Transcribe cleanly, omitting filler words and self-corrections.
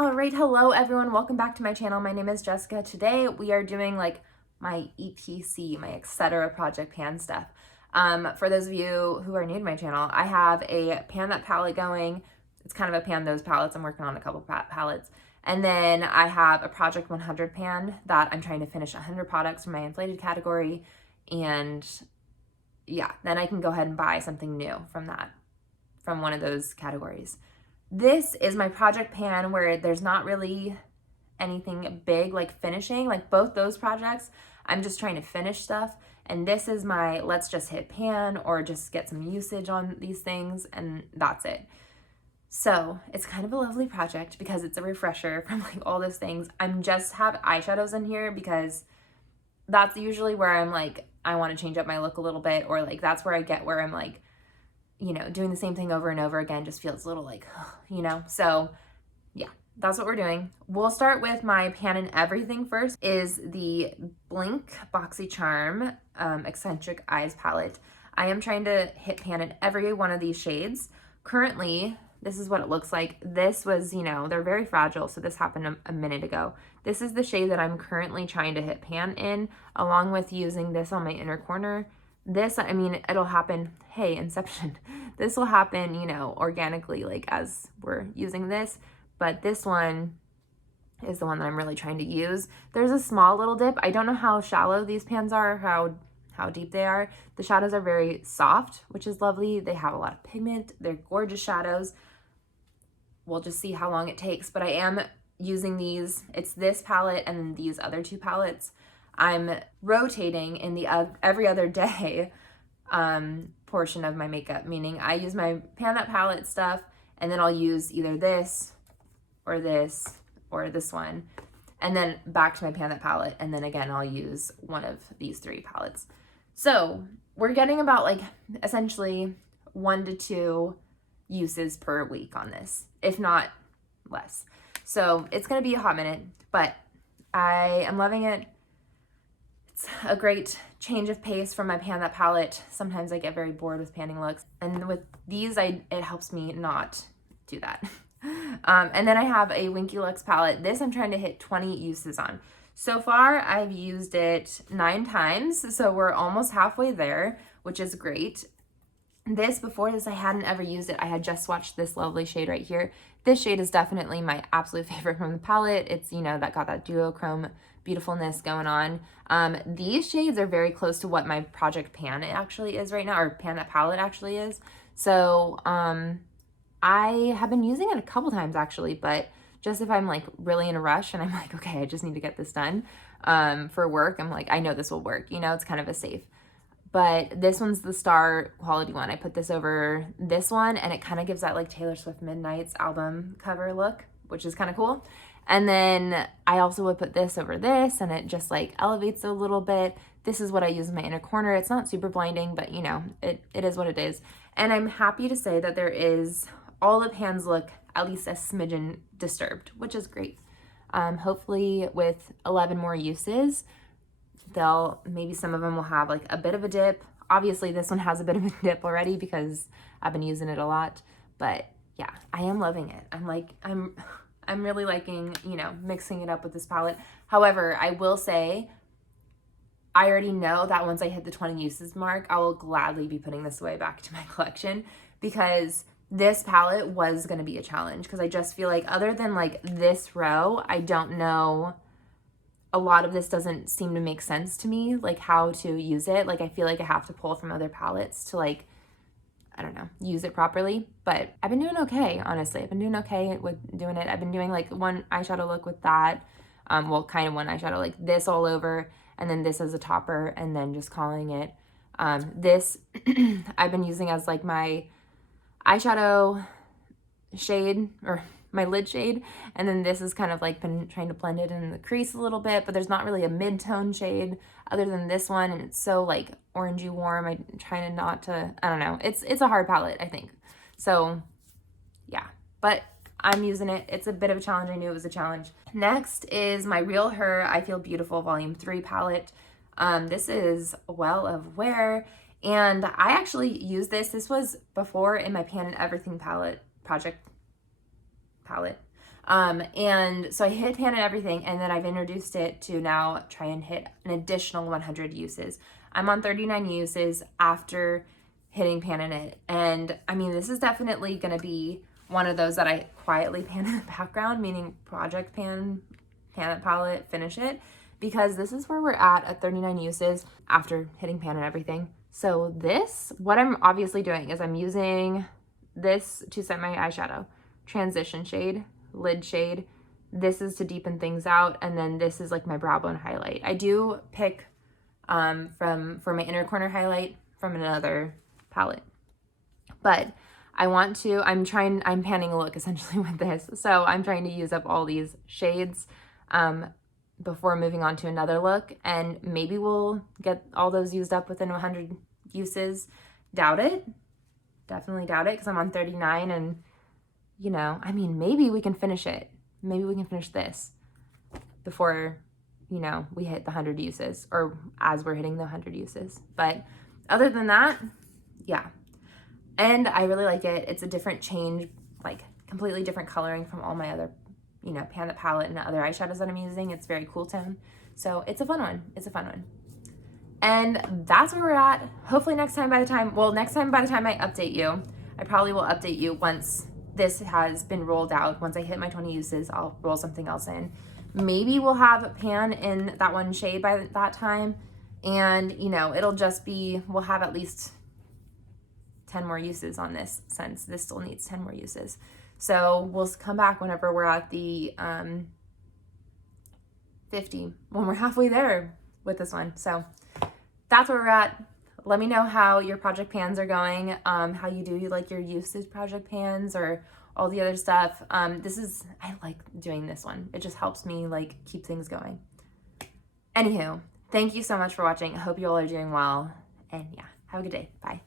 All right, hello everyone. Welcome back to my channel. My name is Jessica. Today we are doing like my EPC, my etc. project pan stuff. For those of you who are new to my channel, I have a pan that palette going. It's kind of a pan those palettes. I'm working on a couple palettes. And then I have a Project 100 pan that I'm trying to finish 100 products for my inflated category. And yeah, then I can go ahead and buy something new from one of those categories. This is my project pan where there's not really anything big like finishing, like both those projects. I'm just trying to finish stuff. And this is my let's just hit pan or just get some usage on these things, and that's it. So it's kind of a lovely project because it's a refresher from like all those things. I'm just have eyeshadows in here because that's usually where I'm like, I want to change up my look a little bit, or like that's where I get where I'm like, you know, doing the same thing over and over again just feels a little like, you know, so yeah, that's what we're doing. We'll start with my pan and everything first, is the Blink Boxycharm Eccentric Eyes palette. I am trying to hit pan in every one of these shades. Currently, this is what it looks like. This was, you know, they're very fragile, so this happened a minute ago. This is the shade that I'm currently trying to hit pan in, along with using this on my inner corner. This, I mean, it'll happen, hey, Inception. This will happen, you know, organically, like as we're using this, but this one is the one that I'm really trying to use. There's a small little dip. I don't know how shallow these pans are, how deep they are. The shadows are very soft, which is lovely. They have a lot of pigment. They're gorgeous shadows. We'll just see how long it takes, but I am using these. It's this palette and then these other two palettes. I'm rotating in the every other day portion of my makeup, meaning I use my Pan That palette stuff, and then I'll use either this or this one, and then back to my Pan That palette, and then again I'll use one of these three palettes. So we're getting about like essentially 1 to 2 uses per week on this, if not less. So it's gonna be a hot minute, but I am loving it. It's a great change of pace from my Pan That palette. Sometimes I get very bored with panning looks, and with these, it helps me not do that. And then I have a Winky Lux palette. This I'm trying to hit 20 uses on. So far, I've used it 9 times, so we're almost halfway there, which is great. Before this, I hadn't ever used it. I had just swatched this lovely shade right here. This shade is definitely my absolute favorite from the palette. It's, you know, that got that duochrome beautifulness going on. These shades are very close to what my Project Pan actually is right now, or Pan That palette actually is. So I have been using it a couple times actually, but just if I'm like really in a rush and I'm like, okay, I just need to get this done for work, I'm like, I know this will work. You know, it's kind of a safe. But this one's the star quality one. I put this over this one, and it kind of gives that like Taylor Swift Midnight's album cover look, which is kind of cool. And then I also would put this over this, and it just like elevates a little bit. This is what I use in my inner corner. It's not super blinding, but you know, it is what it is. And I'm happy to say that all the pans look at least a smidgen disturbed, which is great. Hopefully with 11 more uses, maybe some of them will have like a bit of a dip. Obviously this one has a bit of a dip already because I've been using it a lot, but yeah, I am loving it. I'm really liking, you know, mixing it up with this palette. However, I will say, I already know that once I hit the 20 uses mark, I will gladly be putting this away back to my collection, because this palette was going to be a challenge, because I just feel like other than like this row, I don't know, a lot of this doesn't seem to make sense to me, like how to use it. Like I feel like I have to pull from other palettes to like, I don't know, use it properly. But I've been doing okay, honestly. I've been doing okay with doing it. I've been doing like one eyeshadow look with that. Well, kind of one eyeshadow, like this all over, and then this as a topper, and then just calling it. This I've been using as like my eyeshadow shade, or my lid shade, and then this is kind of like been trying to blend it in the crease a little bit, but there's not really a mid-tone shade other than this one, and it's so like orangey warm. I'm trying not to, I don't know, it's a hard palette, I think. So yeah, but I'm using it. It's a bit of a challenge. I knew it was a challenge. Next is my Real Her I Feel Beautiful Volume 3 palette. This is Well of Wear, and I actually used this. This was before in my Pan and Everything project palette. And so I hit pan and everything, and then I've introduced it to now try and hit an additional 100 uses. I'm on 39 uses after hitting pan in it. And I mean, this is definitely going to be one of those that I quietly pan in the background, meaning project pan that palette, finish it, because this is where we're at 39 uses after hitting pan and everything. So this, what I'm obviously doing is I'm using this to set my eyeshadow, transition shade, lid shade. This is to deepen things out, and then this is like my brow bone highlight. I do pick for my inner corner highlight from another palette, but I'm panning a look essentially with this. So I'm trying to use up all these shades before moving on to another look, and maybe we'll get all those used up within 100 uses. Doubt it. Definitely doubt it, because I'm on 39, and you know, I mean, maybe we can finish it. Maybe we can finish this before, you know, we hit the 100 uses, or as we're hitting the 100 uses. But other than that, yeah. And I really like it. It's a different change, like completely different coloring from all my other, you know, pan palette and other eyeshadows that I'm using. It's very cool tone. So it's a fun one. It's a fun one. And that's where we're at. Hopefully next time by the time I update you, I probably will update you once this has been rolled out. Once I hit my 20 uses, I'll roll something else in. Maybe we'll have pan in that one shade by that time. And, you know, it'll just be, we'll have at least 10 more uses on this, since this still needs 10 more uses. So we'll come back whenever we're at the 50, when we're halfway there with this one. So that's where we're at. Let me know how your project pans are going, how you do like your usage project pans or all the other stuff. I like doing this one. It just helps me like keep things going. Anywho, thank you so much for watching. I hope you all are doing well, and yeah, have a good day. Bye.